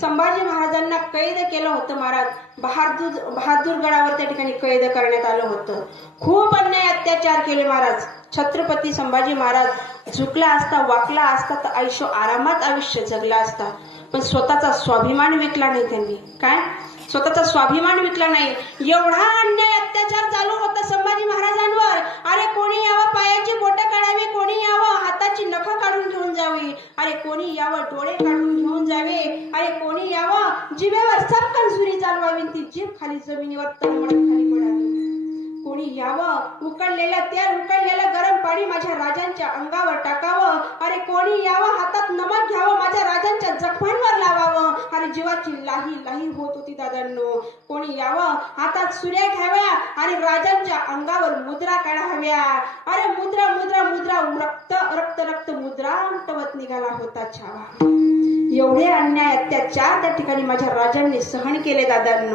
संभाजी महाराजांना कैद केलं होतं महाराज. बहादूर गडावर त्या ठिकाणी कैद करण्यात आलं होतं. खूप अन्याय अत्याचार केले महाराज. छत्रपती संभाजी महाराज झुकला असता, वाकला असता तर आयुष्य आरामात आयुष्य जगला असता. पण स्वतःचा स्वाभिमान विकला नाही त्यांनी. काय? स्वतःचा स्वाभिमान विकला नाही. एवढा अन्याय अत्याचार चालू होता संभाजी महाराजांवर. अरे कोणी यावं पायाची बोटं काढावी, कोणी यावं हाताची नखं काढून घेऊन जावी, अरे कोणी यावं डोळे काढून घेऊन जावे, अरे कोणी यावं जिभेवर सपकन सुरी चालवावी, ती जीभ खाली जमिनीवर तळमळत खाली पडावी. कोणी यावं उकळलेलं तेल, उकळलेलं गरम पाणी माझ्या राजांच्या अंगावर टाकावं, अरे कोणी यावं हातात नमक घ्यावं, माझ्या राजांच्या जखमांवर लावावं. अरे जीवाची लाही लाही होत होती दादांनो. कोणी यावं हातात सुऱ्या घ्याव्या आणि राजांच्या अंगावर मुद्रा काढाव्या. अरे मुद्रा मुद्रा मुद्रा, रक्त रक्त रक्त मुद्रांतवत निघाला होता छावा. एवढे अन्याय अत्याचार त्या ठिकाणी माझ्या राजांनी सहन केले दादांनो.